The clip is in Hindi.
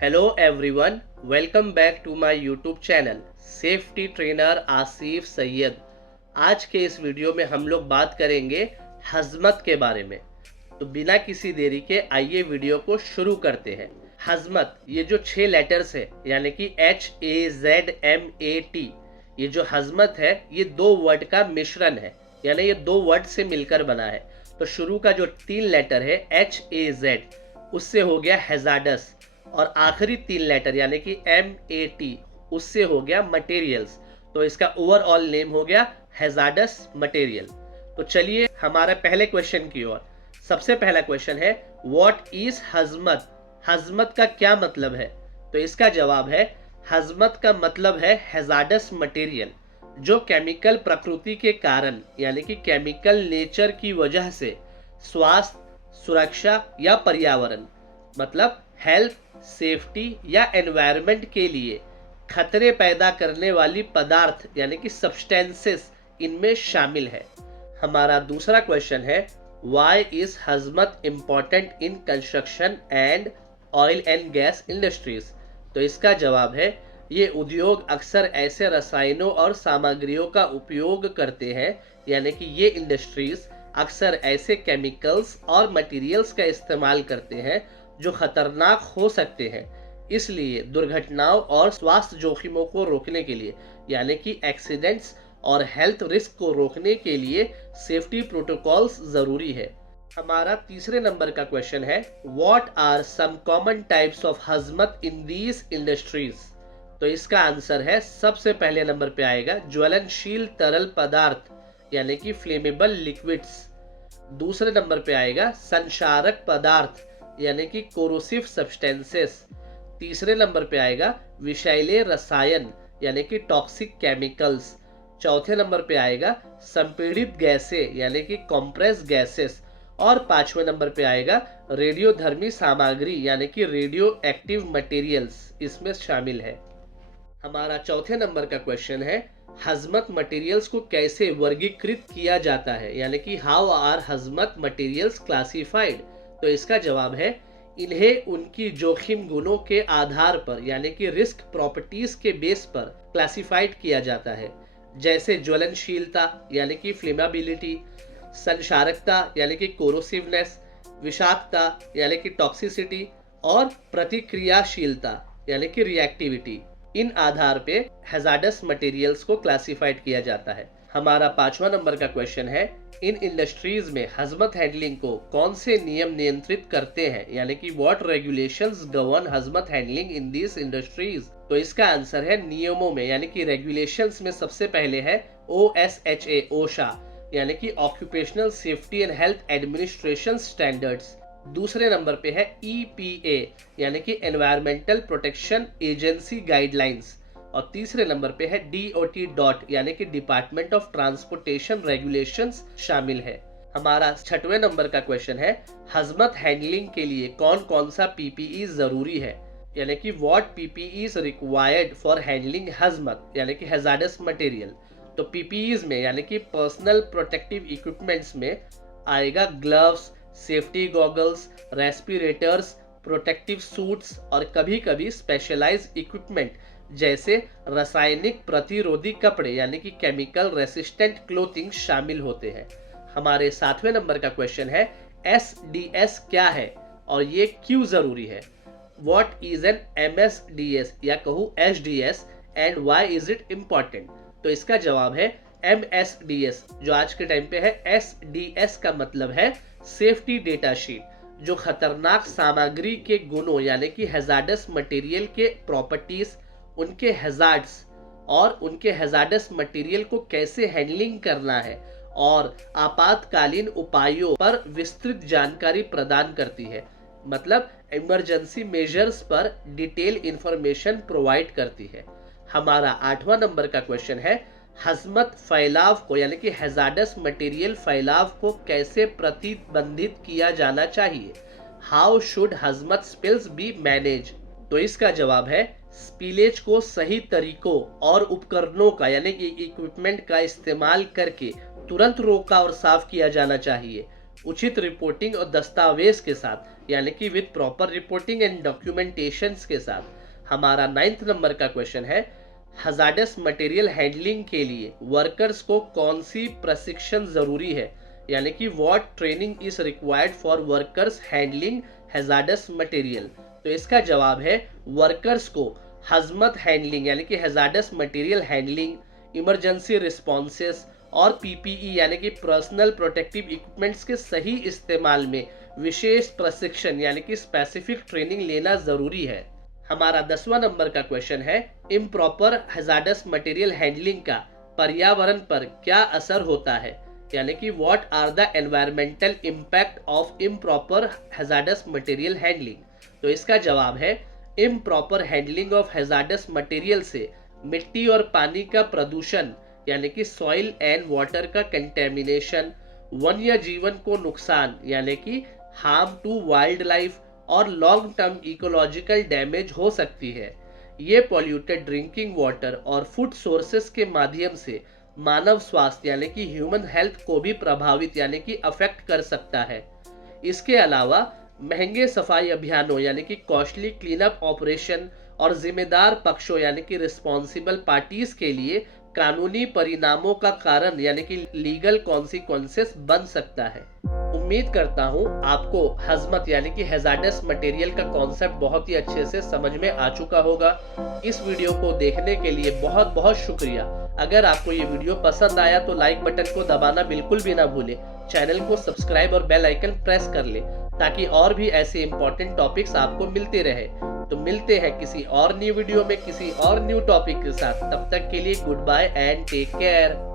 Hello everyone, welcome back to my YouTube channel safety trainer Asif Syed. आज के इस वीडियो में हम लोग बात करेंगे हजमत के बारे में। तो बिना किसी देरी के आइए वीडियो को शुरू करते हैं। हजमत ये जो 6 लेटर्स है यानी कि HAZMAT, ये जो हजमत है ये 2 वर्ड का मिश्रण है, यानी ये 2 वर्ड से मिलकर बना है। तो शुरू का जो 3 लेटर है HAZ उससे हो गया हैजार्डस, और आखिरी 3 लेटर यानी कि MAT उससे हो गया मटेरियल्स। तो इसका ओवरऑल नेम हो गया हैजार्डस मटेरियल। तो चलिए हमारे पहले क्वेश्चन की ओर। सबसे पहला क्वेश्चन है व्हाट इज हजमत। हजमत का क्या मतलब है? तो इसका जवाब है हजमत का मतलब है हैजार्डस मटेरियल, जो केमिकल प्रकृति के कारण यानी कि केमिकल नेचर की वजह से स्वास्थ्य, सुरक्षा या पर्यावरण मतलब हेल्थ, सेफ्टी या एनवायरनमेंट के लिए खतरे पैदा करने वाली पदार्थ यानी कि सब्सटेंसेस इनमें शामिल है। हमारा दूसरा क्वेश्चन है why is hazmat important in construction and oil and gas industries. तो इसका जवाब है ये उद्योग अक्सर ऐसे रसायनों और सामग्रियों का उपयोग करते हैं, यानी कि ये इंडस्ट्रीज अक्सर ऐसे केमिकल्स और मटेरियल्स का इस्तेमाल करते हैं जो खतरनाक हो सकते हैं। इसलिए दुर्घटनाओं और स्वास्थ्य जोखिमों को रोकने के लिए यानी कि एक्सीडेंट्स और हेल्थ रिस्क को रोकने के लिए सेफ्टी प्रोटोकॉल्स जरूरी है। हमारा तीसरे नंबर का क्वेश्चन है what are some common types of hazmat in these industries. तो इसका आंसर है सबसे पहले नंबर पे आएगा ज्वलनशील तरल पदार्थ यानी कि फ्लेमेबल लिक्विड्स। दूसरे नंबर पे आएगा संक्षारक पदार्थ यानी कि कोरोसिव सब्सटेंसेस। तीसरे नंबर पे आएगा विषैले रसायन यानी कि टॉक्सिक केमिकल्स। चौथे नंबर पे आएगा संपीड़ित गैसें यानी कि कंप्रेस गैसेस। और पांचवें नंबर पे आएगा रेडियोधर्मी सामग्री यानी कि रेडियो एक्टिव मटेरियल्स इसमें शामिल है। हमारा चौथे नंबर का क्वेश्चन है हजमत मटेरियल्स को कैसे वर्गीकृत किया जाता है, यानी कि हाउ आर हजमत मटेरियल्स क्लासिफाइड। तो इसका जवाब है इन्हें उनकी जोखिम गुणों के आधार पर यानी कि रिस्क प्रॉपर्टीज के बेस पर क्लासिफाइड किया जाता है, जैसे ज्वलनशीलता यानी कि फ्लेमेबिलिटी, संक्षारकता यानी कि कोरोसिवनेस, विषाक्तता यानी कि टॉक्सिसिटी और प्रतिक्रियाशीलता यानी कि रिएक्टिविटी। इन आधार पे हैजार्डस मटेरियल्स को क्लासिफाइड किया जाता है। हमारा पांचवा नंबर का क्वेश्चन है इन इंडस्ट्रीज में हजमत हैंडलिंग को कौन से नियम नियंत्रित करते हैं, यानी कि what regulations govern hazmat handling in this industries. तो इसका आंसर है नियमों में यानी कि रेगुलेशंस में सबसे पहले है OSHA ओशा यानी कि occupational safety and health administration standards. दूसरे नंबर पे है EPA यानी कि एनवायरमेंटल प्रोटेक्शन एजेंसी गाइडलाइंस। और तीसरे नंबर पे है DOT यानी कि डिपार्टमेंट ऑफ ट्रांसपोर्टेशन रेगुलेशंस शामिल है। हमारा छठवें नंबर का क्वेश्चन है हजमत हैंडलिंग के लिए कौन कौन सा PPE जरूरी है, यानी कि what PPE required for handling hazmat यानी कि हैजार्डस मटेरियल। तो PPEs में यानी कि पर्सनल प्रोटेक्टिव इक्विपमेंट्स में आएगा gloves, safety goggles, respirators, protective suits और कभी कभी स्पेशलाइज्ड इक्विपमेंट जैसे रासायनिक प्रतिरोधी कपड़े यानी कि केमिकल रेसिस्टेंट क्लोथिंग शामिल होते हैं। हमारे सातवें नंबर का क्वेश्चन है SDS क्या है और ये क्यों जरूरी है। व्हाट इज एन MSDS या कहूँ SDS and why is it important. तो इसका जवाब है MSDS जो आज के टाइम पे है SDS का मतलब है सेफ्टी डेटा शीट, जो खतरनाक सामग्री के गुणों यानी कि हैजार्डस मटेरियल के प्रॉपर्टीज, उनके हैजार्ड्स और उनके हैजार्डस मटेरियल को कैसे हैंडलिंग करना है और आपातकालीन उपायों पर विस्तृत जानकारी प्रदान करती है, मतलब इमरजेंसी मेजर्स पर डिटेल इंफॉर्मेशन प्रोवाइड करती है। हमारा आठवां नंबर का क्वेश्चन है हजमत फैलाव को यानी कि हैजार्डस मटेरियल फैलाव को कैसे प्रतिबंधित किया जाना चाहिए। How should hazmat spills be manage. तो इसका जवाब है स्पिलेज को सही तरीकों और उपकरणों का यानी कि इक्विपमेंट का इस्तेमाल करके तुरंत रोका और साफ किया जाना चाहिए। उचित रिपोर्टिंग और दस्तावेज के साथ, यानी कि with proper reporting and documentations के साथ। हमारा 9th नंबर का क्वेश्चन है, हजार्डस मटेरियल हैंडलिंग के लिए वर्कर्स को कौन सी प्रशिक्षण जरूरी है, यानी कि what training is required for workers handling hazards material. तो इसका जवाब है वर्कर्स को हजमत हैंडलिंग यानी कि hazards material handling, emergency responses और पीपीई यानी कि पर्सनल प्रोटेक्टिव इक्विपमेंट्स के सही इस्तेमाल में विशेष प्रशिक्षण यानी कि स्पेसिफिक ट्रेनिंग लेना जरूरी है। हमारा 10वां नंबर का क्वेश्चन है, इम्प्रॉपर हैजार्डस मटेरियल हैंडलिंग का पर्यावरण पर क्या असर होता है, यानी कि what are the environmental impact of improper hazardous material handling. तो इसका जवाब है improper handling of hazardous material से मिट्टी और पानी का प्रदूषण यानी कि सॉइल एंड वाटर का कंटेमिनेशन, वन्य जीवन को नुकसान यानी कि हार्म टू वाइल्ड लाइफ और लॉन्ग टर्म इकोलॉजिकल डैमेज हो सकती है। ये पॉल्यूटेड ड्रिंकिंग वाटर और फूड सोर्सेस के माध्यम से मानव स्वास्थ्य यानी कि ह्यूमन हेल्थ को भी प्रभावित यानी कि अफेक्ट कर सकता है। इसके अलावा महंगे सफाई अभियानों यानी कि कॉस्टली क्लीनअप ऑपरेशन और जिम्मेदार पक्षों यानी कि रिस्पॉन्सिबल पार्टीज के लिए कानूनी परिणामों का कारण यानी कि लीगल कॉन्सिक्वेंसेस बन सकता है। उम्मीद करता हूँ आपको हजमत यानी कि हैजार्डस मटेरियल का कॉन्सेप्ट बहुत ही अच्छे से समझ में आ चुका होगा। इस वीडियो को देखने के लिए बहुत बहुत शुक्रिया। अगर आपको ये वीडियो पसंद आया तो लाइक बटन को दबाना बिल्कुल भी ना भूले, चैनल को सब्सक्राइब और बेल आइकन प्रेस कर ले ताकि और भी ऐसे इंपॉर्टेंट टॉपिक्स आपको मिलते रहे। तो मिलते हैं किसी और न्यू वीडियो में किसी और न्यू टॉपिक के साथ। तब तक के लिए good bye and take care.